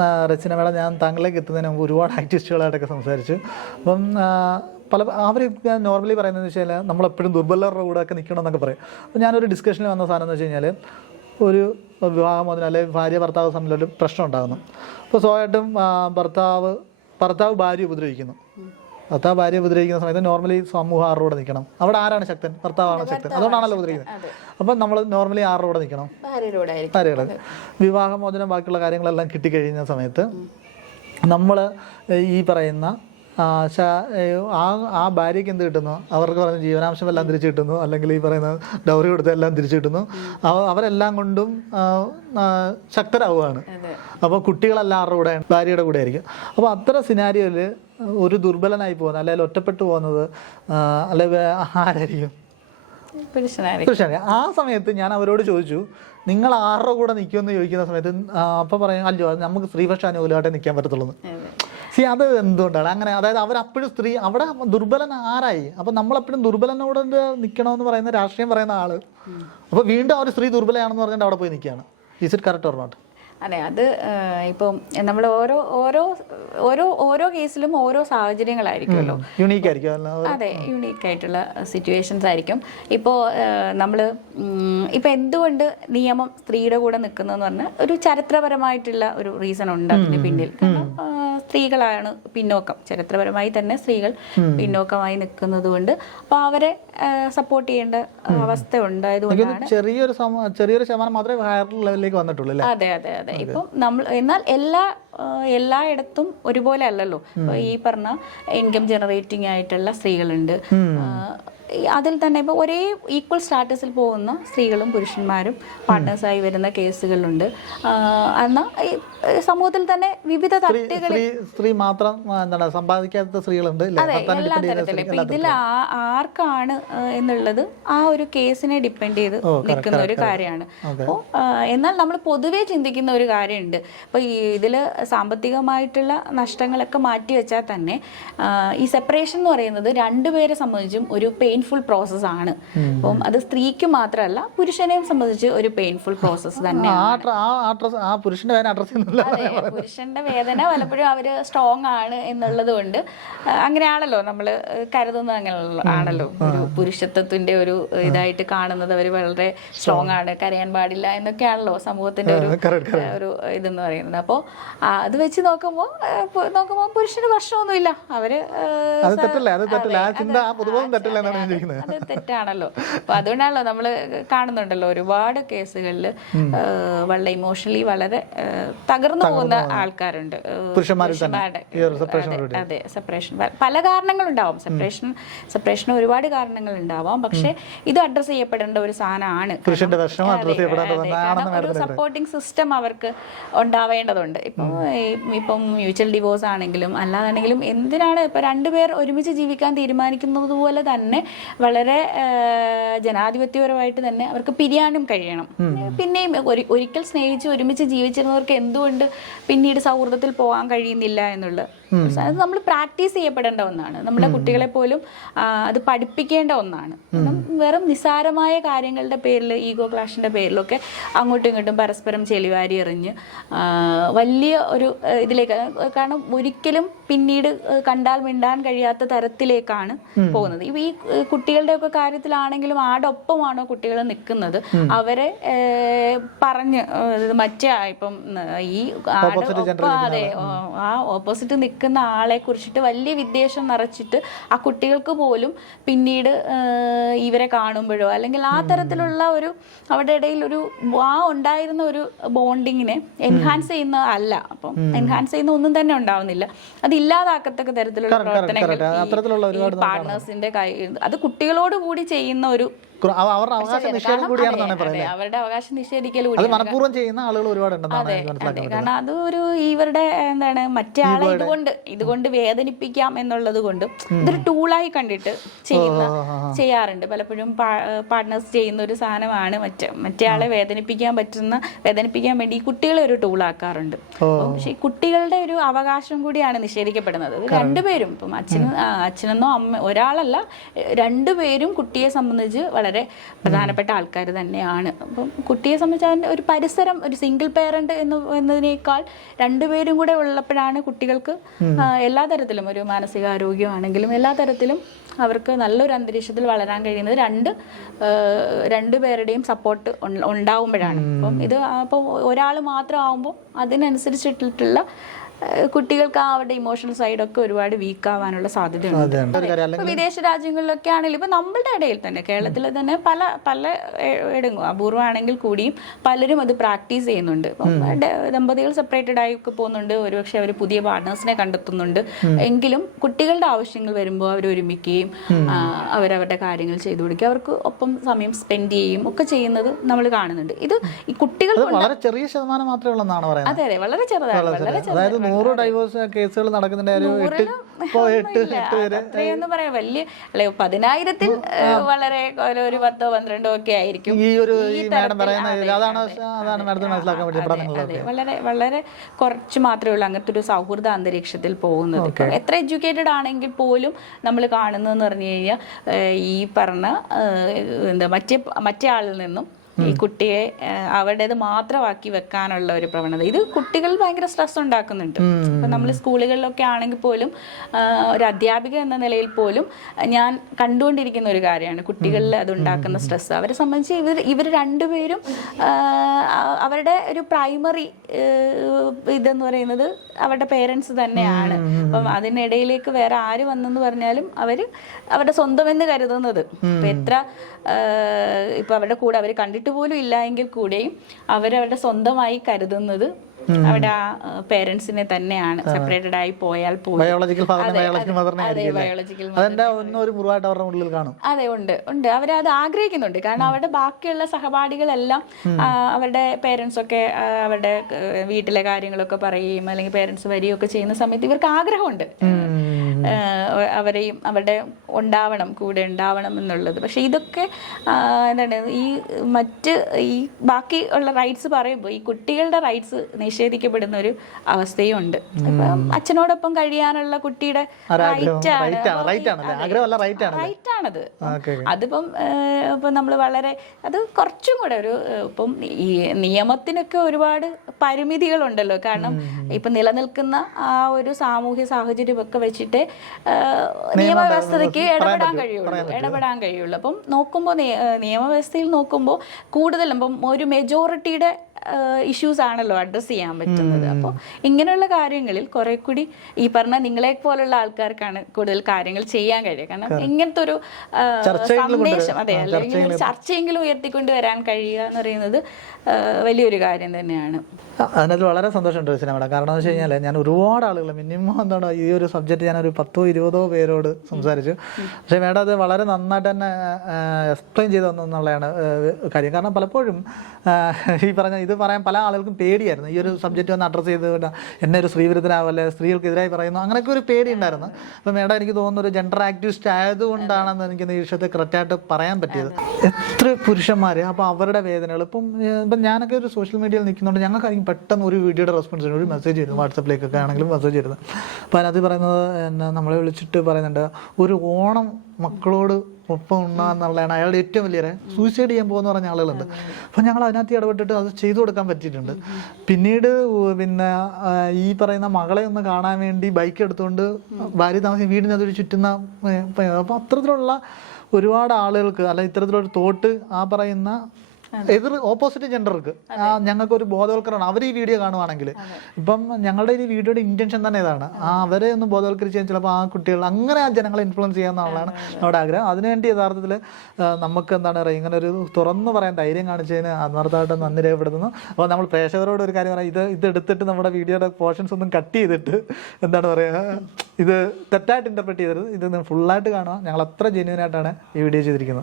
Madam ഞാൻ താങ്കളിലേക്ക് എത്തുന്നതിന് മുമ്പ് ഒരുപാട് ആക്ടിവിസ്റ്റുകളായിട്ടൊക്കെ സംസാരിച്ചു. അപ്പം പല അവർ നോർമലി പറയുന്നത് വെച്ച് കഴിഞ്ഞാൽ നമ്മളെപ്പോഴും ദുർബലരുടെ കൂടെ ഒക്കെ നിൽക്കണം എന്നൊക്കെ പറയും. അപ്പോൾ ഞാനൊരു ഡിസ്കഷനിൽ വന്ന സാധനം എന്ന് വെച്ച് കഴിഞ്ഞാൽ ഒരു വിവാഹം മുതൽ അല്ലെങ്കിൽ ഭാര്യ ഭർത്താവ് തമ്മിലൊരു പ്രശ്നം ഉണ്ടാകുന്നു. അപ്പോൾ സ്വാഭാവികമായിട്ടും ഭർത്താവ് ഭർത്താവ് ഭാര്യ ഉപദ്രവിക്കുന്നു. ഭർത്താവ് ഭാര്യ ഉപദ്രവിക്കുന്ന സമയത്ത് നോർമലി സമൂഹം ആരുടെ കൂടെ നിൽക്കണം? അവിടെ ആരാണ് ശക്തൻ? ഭർത്താവാണ് ശക്തൻ. അതുകൊണ്ടാണല്ലോ ഉപദ്രവിക്കുന്നത്. അപ്പം നമ്മൾ നോർമലി ആരുടെ കൂടെ നിൽക്കണം? ഭാര്യയുടെ വിവാഹമോചനം ബാക്കിയുള്ള കാര്യങ്ങളെല്ലാം കിട്ടിക്കഴിഞ്ഞ സമയത്ത് നമ്മൾ ഈ പറയുന്ന ആ, ആ ഭാര്യയ്ക്ക് എന്ത് കിട്ടുന്നു? അവർക്ക് പറഞ്ഞ ജീവനാംശം എല്ലാം തിരിച്ചു കിട്ടുന്നു. അല്ലെങ്കിൽ ഈ പറയുന്ന ഡൗറി കൊടുത്ത എല്ലാം തിരിച്ചു കിട്ടുന്നു. അവരെല്ലാം കൊണ്ടും ശക്തരാവുകയാണ്. അപ്പോൾ കുട്ടികളെല്ലാം ആരുടെ കൂടെ? ഭാര്യയുടെ കൂടെ ആയിരിക്കും. അപ്പോൾ അത്തരം സിനാരിയോയിൽ ഒരു ദുർബലനായി പോകുന്നത് അല്ലെങ്കിൽ ഒറ്റപ്പെട്ടു പോകുന്നത് അല്ലെങ്കിൽ ആരായിരിക്കും? പുരുഷനായിരിക്കും. ആ സമയത്ത് ഞാൻ അവരോട് ചോദിച്ചു നിങ്ങൾ ആരുടെ കൂടെ നിൽക്കുമെന്ന് ചോദിക്കുന്ന സമയത്ത് അപ്പം അപ്പൊ പറയും അല്ലോ നമുക്ക് സ്ത്രീപക്ഷ അനുകൂലമായിട്ടേ നിൽക്കാൻ പറ്റത്തുള്ളൂ അതെ. സി അത് എന്തുകൊണ്ടാണ്? അങ്ങനെ അതായത് അവരപ്പോഴും സ്ത്രീ അവിടെ ദുർബലൻ ആരായി? അപ്പൊ നമ്മളെപ്പോഴും ദുർബലനോട് നിൽക്കണമെന്ന് പറയുന്ന രാഷ്ട്രീയം പറയുന്ന ആൾ. അപ്പൊ വീണ്ടും ഒരു സ്ത്രീ ദുർബലയാണെന്ന് പറഞ്ഞിട്ട് അവിടെ പോയി നിൽക്കുകയാണ് is it correct or not അതെ അത് ഇപ്പം നമ്മൾ ഓരോ ഓരോ ഓരോ ഓരോ കേസിലും ഓരോ സാഹചര്യങ്ങളായിരിക്കുമല്ലോ. യുണീക്ക് ആയിരിക്കും. അതെ യുണീക്ക് ആയിട്ടുള്ള സിറ്റുവേഷൻസ് ആയിരിക്കും. ഇപ്പോൾ നമ്മൾ ഇപ്പം എന്തുകൊണ്ട് നിയമം സ്ത്രീയുടെ കൂടെ നിൽക്കുന്നതെന്ന് പറഞ്ഞാൽ ഒരു ചരിത്രപരമായിട്ടുള്ള ഒരു റീസൺ ഉണ്ട് അതിന് പിന്നിൽ. സ്ത്രീകളാണ് പിന്നോക്കം. ചരിത്രപരമായി തന്നെ സ്ത്രീകൾ പിന്നോക്കമായി നിൽക്കുന്നത് കൊണ്ട് അപ്പോൾ അവരെ സപ്പോർട്ട് ചെയ്യേണ്ട അവസ്ഥ ഉണ്ടായതുകൊണ്ടാണ് ചെറിയൊരു സമ- ചെറിയൊരു ശതമാനം മാത്രമേ ഹയർ ലെവലിലേക്ക് വന്നിട്ടുള്ളൂ അതെ അതെ അതെ. ഇപ്പം നമ്മൾ എന്നാൽ എല്ലാ എല്ലായിടത്തും ഒരുപോലെ അല്ലല്ലോ. ഈ പറഞ്ഞ ഇൻകം ജനറേറ്റിംഗ് ആയിട്ടുള്ള സ്ത്രീകളുണ്ട്. അതിൽ തന്നെ ഇപ്പോൾ ഒരേ ഈക്വൽ സ്റ്റാറ്റസിൽ പോകുന്ന സ്ത്രീകളും പുരുഷന്മാരും പാർട്ട്നേഴ്സായി വരുന്ന കേസുകളുണ്ട്. എന്നാൽ സമൂഹത്തിൽ തന്നെ വിവിധ തട്ടുകളിൽ സ്ത്രീ മാത്രം എന്താണ് സമ്പാദിക്കാത്ത സ്ത്രീകളുണ്ട്. അതെ എല്ലാ തരത്തിലും. ഇപ്പൊ ഇതിൽ ആർക്കാണ് എന്നുള്ളത് ആ ഒരു കേസിനെ ഡിപ്പെൻഡ് ചെയ്ത് നിൽക്കുന്ന ഒരു കാര്യമാണ്. അപ്പോൾ എന്നാൽ നമ്മൾ പൊതുവേ ചിന്തിക്കുന്ന ഒരു കാര്യമുണ്ട്. അപ്പോൾ ഈ ഇതിൽ സാമ്പത്തികമായിട്ടുള്ള നഷ്ടങ്ങളൊക്കെ മാറ്റി വെച്ചാൽ തന്നെ ഈ സെപ്പറേഷൻ എന്ന് പറയുന്നത് രണ്ടുപേരെ സംബന്ധിച്ചും ഒരു പെയിൻഫുൾ പ്രോസസ് ആണ്. അപ്പം അത് സ്ത്രീക്ക് മാത്രമല്ല പുരുഷനെയും സംബന്ധിച്ച് ഒരു പെയിൻഫുൾ പ്രോസസ് തന്നെ പുരുഷന്റെ വേദന പലപ്പോഴും അവർ സ്ട്രോങ് ആണ് എന്നുള്ളത് കൊണ്ട് അങ്ങനെയാണല്ലോ നമ്മൾ കരുതുന്നത് അങ്ങനെ ആണല്ലോ. ഒരു പുരുഷത്വത്തിന്റെ ഒരു ഇതായിട്ട് കാണുന്നത് അവർ വളരെ സ്ട്രോങ് ആണ്. കരയാൻ പാടില്ല എന്നൊക്കെയാണല്ലോ സമൂഹത്തിന്റെ ഒരു ഒരു ഇതെന്ന് പറയുന്നത്. അപ്പോൾ അത് വെച്ച് നോക്കുമ്പോൾ നോക്കുമ്പോൾ പുരുഷന് പ്രശ്നമൊന്നുമില്ല. അവർ തെറ്റല്ലേ? അത് തെറ്റല്ലേ? ആ ചിന്ത ആ പൊതുബോധം തെറ്റല്ലേ അത് തെറ്റാണല്ലോ. അപ്പൊ അതുകൊണ്ടാണല്ലോ നമ്മൾ കാണുന്നുണ്ടല്ലോ ഒരുപാട് കേസുകളിൽ വളരെ ഇമോഷണലി വളരെ തകർന്നു പോകുന്ന ആൾക്കാരുണ്ട്. അതെ, സെപ്പറേഷൻ പല കാരണങ്ങളുണ്ടാവും. സെപ്പറേഷൻ സെപ്പറേഷൻ ഒരുപാട് കാരണങ്ങൾ ഉണ്ടാവാം പക്ഷെ ഇത് അഡ്രസ് ചെയ്യപ്പെടേണ്ട ഒരു സാധനമാണ്. ഒരു സപ്പോർട്ടിംഗ് സിസ്റ്റം അവർക്ക് ഉണ്ടാവേണ്ടതുണ്ട്. ഇപ്പം ഇപ്പം മ്യൂച്വൽ ഡിവോഴ്സ് ആണെങ്കിലും അല്ലാതാണെങ്കിലും എന്തിനാണ് ഇപ്പൊ രണ്ടുപേർ ഒരുമിച്ച് ജീവിക്കാൻ തീരുമാനിക്കുന്നത് പോലെ തന്നെ വളരെ ജനാധിപത്യപരമായിട്ട് തന്നെ അവർക്ക് പിരിയാനും കഴിയണം. പിന്നെയും ഒരു- ഒരിക്കൽ സ്നേഹിച്ച് ഒരുമിച്ച് ജീവിച്ചിരുന്നവർക്ക് എന്തുകൊണ്ട് പിന്നീട് സൗഹൃദത്തിൽ പോകാൻ കഴിയുന്നില്ല എന്നുള്ള അത് നമ്മൾ പ്രാക്ടീസ് ചെയ്യപ്പെടേണ്ട ഒന്നാണ്. നമ്മുടെ കുട്ടികളെ പോലും അത് പഠിപ്പിക്കേണ്ട ഒന്നാണ്. വെറും നിസ്സാരമായ കാര്യങ്ങളുടെ പേരിൽ ഈഗോ ക്ലാഷിന്റെ പേരിലൊക്കെ അങ്ങോട്ടും ഇങ്ങോട്ടും പരസ്പരം ചെളിവാരി എറിഞ്ഞ് വലിയ ഒരു ഇതിലേക്ക് കാരണം ഒരിക്കലും പിന്നീട് കണ്ടാൽ മിണ്ടാൻ കഴിയാത്ത തരത്തിലേക്കാണ് പോകുന്നത്. ഇപ്പൊ ഈ ആ, കുട്ടികളുടെ ഒക്കെ കാര്യത്തിലാണെങ്കിലും ആടൊപ്പമാണോ കുട്ടികൾ നിൽക്കുന്നത്? അവരെ പറഞ്ഞ് മറ്റേ ഇപ്പം ഈ അതെ ആ ഓപ്പോസിറ്റ് നിൽക്കുന്ന ആളെ കുറിച്ചിട്ട് വലിയ വിദ്വേഷം നിറച്ചിട്ട് ആ കുട്ടികൾക്ക് പോലും പിന്നീട് ഇവരെ കാണുമ്പോഴോ അല്ലെങ്കിൽ ആ തരത്തിലുള്ള ഒരു അവരുടെ ഇടയിൽ ഒരു ആ ഉണ്ടായിരുന്ന ഒരു ബോണ്ടിങ്ങിനെ എൻഹാൻസ് ചെയ്യുന്ന അല്ല. അപ്പം എൻഹാൻസ് ചെയ്യുന്ന ഒന്നും തന്നെ ഉണ്ടാവുന്നില്ല. അത് ഇല്ലാതാക്കത്തക്ക തരത്തിലുള്ള പ്രവർത്തനങ്ങൾ പാർട്ട്നേഴ്സിന്റെ കൈ കുട്ടികളോട് കൂടി ചെയ്യുന്ന ഒരു അവരുടെ അവകാശം നിഷേധം കൂടിയാണെന്നാണ് പറയുന്നത്. അവരുടെ അവകാശം നിഷേധിക്കൽ അത് മനഃപൂർവം ചെയ്യുന്ന ആളുകൾ ഒരുപാടുണ്ടെന്നാണ് കാരണം അത് ഒരു ഇവരുടെ എന്താണ് മറ്റേ ആളെ ഇതുകൊണ്ട് ഇതുകൊണ്ട് വേദനിപ്പിക്കാം എന്നുള്ളത് കൊണ്ട് ഇതൊരു ടൂളായി കണ്ടിട്ട് ചെയ്യുന്ന ചെയ്യാറുണ്ട്. പലപ്പോഴും പാർട്ട്നേഴ്സ് ചെയ്യുന്ന ഒരു സാധനമാണ് മറ്റേ മറ്റേ ആളെ വേദനിപ്പിക്കാൻ പറ്റുന്ന വേദനിപ്പിക്കാൻ വേണ്ടി ഈ കുട്ടികളെ ഒരു ടൂളാക്കാറുണ്ട് ആക്കാറുണ്ട്. പക്ഷെ ഈ കുട്ടികളുടെ ഒരു അവകാശം കൂടിയാണ് നിഷേധിക്കപ്പെടുന്നത്. രണ്ടുപേരും ഇപ്പം അച്ഛനും അച്ഛനെന്നോ അമ്മ ഒരാളല്ല രണ്ടുപേരും കുട്ടിയെ സംബന്ധിച്ച് വളരെ വളരെ പ്രധാനപ്പെട്ട ആൾക്കാർ തന്നെയാണ്. അപ്പം കുട്ടിയെ സംബന്ധിച്ച് അവന്റെ ഒരു പരിസരം ഒരു സിംഗിൾ പേരന്റ് എന്ന് എന്നതിനേക്കാൾ രണ്ടുപേരും കൂടെ ഉള്ളപ്പോഴാണ് കുട്ടികൾക്ക് എല്ലാ തരത്തിലും ഒരു മാനസികാരോഗ്യമാണെങ്കിലും എല്ലാ തരത്തിലും അവർക്ക് നല്ലൊരു അന്തരീക്ഷത്തിൽ വളരാൻ കഴിയുന്നത് രണ്ട് രണ്ടു പേരുടെയും സപ്പോർട്ട് ഉണ്ടാവുമ്പോഴാണ്. അപ്പം ഇത് അപ്പോൾ ഒരാൾ മാത്രം ആവുമ്പോൾ അതിനനുസരിച്ചിട്ടുള്ള കുട്ടികൾക്ക് ആ അവരുടെ ഇമോഷണൽ സൈഡൊക്കെ ഒരുപാട് വീക്ക് ആവാനുള്ള സാധ്യതയുണ്ട്. വിദേശ രാജ്യങ്ങളിലൊക്കെ ആണെങ്കിലും ഇപ്പൊ നമ്മളുടെ ഇടയിൽ തന്നെ കേരളത്തിൽ തന്നെ പല പല ഇടങ്ങും അപൂർവമാണെങ്കിൽ കൂടിയും പലരും അത് പ്രാക്ടീസ് ചെയ്യുന്നുണ്ട്. ദമ്പതികൾ സെപ്പറേറ്റഡ് ആയി ഒക്കെ പോകുന്നുണ്ട്. ഒരുപക്ഷെ അവർ പുതിയ പാർട്ട്നേഴ്സിനെ കണ്ടെത്തുന്നുണ്ട്. എങ്കിലും കുട്ടികളുടെ ആവശ്യങ്ങൾ വരുമ്പോൾ അവർ ഒരുമിക്കുകയും അവരവരുടെ കാര്യങ്ങൾ ചെയ്തു കൊടുക്കുക അവർക്ക് ഒപ്പം സമയം സ്പെൻഡ് ചെയ്യുകയും ഒക്കെ ചെയ്യുന്നത് നമ്മൾ കാണുന്നുണ്ട്. ഇത് ഈ കുട്ടികൾ വളരെ ചെറിയ ശതമാനം മാത്രമേ പറയുന്നത്. അതെ അതെ. വളരെ ചെറുതാണ്. വളരെ അതായത് നൂറ് ഡൈവോഴ്സ് കേസുകൾ നടക്കുന്നതിന്റെ ഒരു എട്ട് എട്ട് എട്ട് അത്രയൊന്നും പറയാം വലിയ അല്ലെ പതിനായിരത്തിൽ വളരെ ഒരു- പത്തോ പന്ത്രണ്ടോ ഒക്കെ ആയിരിക്കും ഈ ഒരു മാഡം പറയുന്ന അതാണ് അതാണ് മാഡത്തിന് മനസ്സിലാക്കാൻ പറ്റിയത് അതെ, വളരെ വളരെ കുറച്ച് മാത്രമേ ഉള്ളൂ അങ്ങനത്തെ ഒരു സൗഹൃദ അന്തരീക്ഷത്തിൽ പോകുന്നത് എത്ര എഡ്യൂക്കേറ്റഡ് ആണെങ്കിൽ പോലും നമ്മൾ കാണുന്നതെന്ന് പറഞ്ഞു കഴിഞ്ഞാൽ ഈ പറഞ്ഞ എന്താ മറ്റേ മറ്റേ ആളിൽ നിന്നും ഈ കുട്ടിയെ അവരുടേത് മാത്രമാക്കി വെക്കാനുള്ള ഒരു പ്രവണത. ഇത് കുട്ടികൾ ഭയങ്കര സ്ട്രെസ് ഉണ്ടാക്കുന്നുണ്ട്. ഇപ്പം നമ്മൾ സ്കൂളുകളിലൊക്കെ ആണെങ്കിൽ പോലും ഒരു അധ്യാപിക എന്ന നിലയിൽ പോലും ഞാൻ കണ്ടുകൊണ്ടിരിക്കുന്ന ഒരു കാര്യമാണ്. കുട്ടികളിൽ അത് ഉണ്ടാക്കുന്ന സ്ട്രെസ് അവരെ സംബന്ധിച്ച് ഇവർ ഇവർ രണ്ടുപേരും അവരുടെ ഒരു പ്രൈമറി ഇതെന്ന് പറയുന്നത് അവരുടെ പേരൻസ് തന്നെയാണ്. അപ്പം അതിനിടയിലേക്ക് വേറെ ആര് വന്നെന്ന് പറഞ്ഞാലും അവർ അവരുടെ സ്വന്തമെന്ന് കരുതുന്നത്. ഇപ്പം എത്ര ഇപ്പം ഇപ്പൊ അവരുടെ കൂടെ അവർ കണ്ടിട്ട് പോലും ഇല്ല എങ്കിൽ കൂടെയും അവരവരുടെ സ്വന്തമായി കരുതുന്നത് അവിടെ ആ പേരൻസിനെ തന്നെയാണ് സെപ്പറേറ്റഡ് ആയി പോയാൽ ബയോളജിക്കൽ അവരുടെ ഉള്ളിൽ കാണും. അതെ ഉണ്ട് ഉണ്ട്. അവരത് ആഗ്രഹിക്കുന്നുണ്ട്. കാരണം അവരുടെ ബാക്കിയുള്ള സഹപാഠികളെല്ലാം അവരുടെ പേരൻസ് ഒക്കെ അവരുടെ വീട്ടിലെ കാര്യങ്ങളൊക്കെ പറയുകയും അല്ലെങ്കിൽ പേരൻസ് വരികയൊക്കെ ചെയ്യുന്ന സമയത്ത് ഇവർക്ക് ആഗ്രഹമുണ്ട്. അവരെയും അവരുടെ ഉണ്ടാവണം കൂടെ ഉണ്ടാവണം എന്നുള്ളത്. പക്ഷെ ഇതൊക്കെ എന്താണ് ഈ മറ്റ് ഈ ബാക്കി ഉള്ള റൈറ്റ്സ് പറയുമ്പോൾ ഈ കുട്ടികളുടെ റൈറ്റ്സ് നിഷേധിക്കപ്പെടുന്ന ഒരു അവസ്ഥയും ഉണ്ട് അച്ഛനോടൊപ്പം കഴിയാനുള്ള കുട്ടിയുടെ റൈറ്റ് ആണ്. റൈറ്റ് ആണ് ഓക്കെ അതിപ്പം ഇപ്പം നമ്മൾ വളരെ അത് കുറച്ചും കൂടെ ഒരു ഇപ്പം ഈ നിയമത്തിനൊക്കെ ഒരുപാട് പരിമിതികളുണ്ടല്ലോ. കാരണം ഇപ്പം നിലനിൽക്കുന്ന ആ ഒരു സാമൂഹ്യ സാഹചര്യം ഒക്കെ വെച്ചിട്ട് നിയമവ്യവസ്ഥതയ്ക്ക് നിയമവ്യവസ്ഥയ്ക്ക് ഇടപെടാൻ കഴിയുള്ളൂ ഇടപെടാൻ കഴിയുള്ളൂ. അപ്പം നോക്കുമ്പോൾ നിയമവ്യവസ്ഥയിൽ നോക്കുമ്പോൾ കൂടുതലും ഇപ്പം ഒരു മെജോറിറ്റിയുടെ ഇഷ്യൂസ് ആണല്ലോ അഡ്രസ്സ് ചെയ്യാൻ പറ്റുന്നത്. അപ്പോൾ ഇങ്ങനെയുള്ള കാര്യങ്ങളിൽ കുറെ കൂടി ഈ പറഞ്ഞ നിങ്ങളെ പോലുള്ള ആൾക്കാർക്കാണ് കൂടുതൽ കാര്യങ്ങൾ ചെയ്യാൻ കഴിയുക. കാരണം ഇങ്ങനത്തെ ഒരു ചർച്ചയെങ്കിലും സന്ദേശം അതെ അല്ലെങ്കിൽ ഒരു ചർച്ചയെങ്കിലും ഉയർത്തിക്കൊണ്ട് വരാൻ കഴിയുക എന്ന് പറയുന്നത് വലിയൊരു കാര്യം തന്നെയാണ്. അതിനകത്ത് വളരെ സന്തോഷമുണ്ട് രചന മേഡം കാരണം എന്ന് വെച്ച് കഴിഞ്ഞാൽ ഞാൻ ഒരുപാട് ആളുകൾ മിനിമം എന്താണ് ഈ ഒരു സബ്ജക്റ്റ് ഞാൻ ഒരു പത്തോ ഇരുപതോ പേരോട് സംസാരിച്ചു. പക്ഷേ മേഡം അത് വളരെ നന്നായിട്ട് തന്നെ എക്സ്പ്ലെയിൻ ചെയ്തു തന്നു എന്നുള്ളതാണ് കാര്യം. കാരണം പലപ്പോഴും ഈ പറഞ്ഞ ഇത് പറയാൻ പല ആളുകൾക്കും പേടിയായിരുന്നു. ഈ ഒരു സബ്ജക്റ്റ് വന്ന് അഡ്രസ്സ് ചെയ്ത് എന്നെ ഒരു സ്ത്രീവിരുദ്ധനാവല്ലേ സ്ത്രീകൾക്കെതിരായി പറയുന്നു. അങ്ങനെയൊക്കെ ഒരു പേടി ഉണ്ടായിരുന്നു. അപ്പം മേഡം എനിക്ക് തോന്നുന്നു ഒരു ജെൻഡർ ആക്ടിവിസ്റ്റ് ആയതുകൊണ്ടാണെന്ന് എനിക്ക് ഈ വിഷയത്തെ കറക്റ്റായിട്ട് പറയാൻ പറ്റിയത്. എത്ര പുരുഷന്മാർ അപ്പോൾ അവരുടെ വേദനകൾ. ഇപ്പം ഇപ്പം ഞാനൊക്കെ ഒരു സോഷ്യൽ മീഡിയയിൽ നിൽക്കുന്നുണ്ട് ഞങ്ങൾക്കായിരിക്കും പെട്ടെന്ന് ഒരു വീഡിയോയുടെ റെസ്പോൺസ് ഒരു മെസ്സേജ് വരുന്നു വാട്സപ്പിലേക്കൊക്കെ ആണെങ്കിലും മെസ്സേജ് വരുന്നത്. അപ്പോൾ അതിനകത്ത് പറയുന്നത് എന്നെ നമ്മളെ വിളിച്ചിട്ട് പറയുന്നുണ്ട് ഒരു ഓണം മക്കളോട് ഒപ്പം ഉണ്ണാന്നുള്ളതാണ് അയാളുടെ ഏറ്റവും വലിയ സൂയിസൈഡ് ചെയ്യാൻ പോകുന്ന പറഞ്ഞ ആളുകളുണ്ട്. അപ്പം ഞങ്ങൾ അതിനകത്ത് ഇടപെട്ടിട്ട് അത് ചെയ്തു കൊടുക്കാൻ പറ്റിയിട്ടുണ്ട്. പിന്നീട് പിന്നെ ഈ പറയുന്ന മകളെ ഒന്ന് കാണാൻ വേണ്ടി ബൈക്ക് എടുത്തുകൊണ്ട് ഭാര്യ താമസിക്കും വീടിനകത്തൊരു ചുറ്റുന്ന അപ്പം അത്തരത്തിലുള്ള ഒരുപാട് ആളുകൾക്ക് അല്ല ഇത്തരത്തിലൊരു തോട്ട് ആ പറയുന്ന എതിർ ഓപ്പോസിറ്റ് ജെൻഡർക്ക് ഞങ്ങൾക്ക് ഒരു ബോധവൽക്കരണം. അവർ ഈ വീഡിയോ കാണുവാണെങ്കിൽ ഇപ്പം ഞങ്ങളുടെ ഈ വീഡിയോയുടെ ഇന്റൻഷൻ തന്നെ ഇതാണ്. ആ അവരെ ഒന്ന് ബോധവൽക്കരിച്ച് ചിലപ്പോൾ ആ കുട്ടികൾ അങ്ങനെ ആ ജനങ്ങളെ ഇൻഫ്ലുവൻസ് ചെയ്യാന്നുള്ളതാണ് നമ്മുടെ ആഗ്രഹം. അതിനുവേണ്ടി യഥാർത്ഥത്തിൽ നമുക്ക് എന്താണ് പറയുക ഇങ്ങനെ ഒരു തുറന്നു പറയാൻ ധൈര്യം കാണിച്ചതിന് അന്നർത്ഥമായിട്ട് നന്ദി രേഖപ്പെടുത്തുന്നു. അപ്പോൾ നമ്മൾ പ്രേക്ഷകരോട് ഒരു കാര്യം പറയാം. ഇത് ഇത് എടുത്തിട്ട് നമ്മുടെ വീഡിയോയുടെ പോർഷൻസ് ഒന്നും കട്ട് ചെയ്തിട്ട് എന്താണ് പറയുക ഇത് തെറ്റായിട്ട് ഇന്റർപ്രറ്റ് ചെയ്തത് ഇത് ഫുള്ളായിട്ട് കാണുക. ഞങ്ങൾ അത്ര ജെന്യൂൻ ആയിട്ടാണ് ഈ വീഡിയോ ചെയ്തിരിക്കുന്നത്.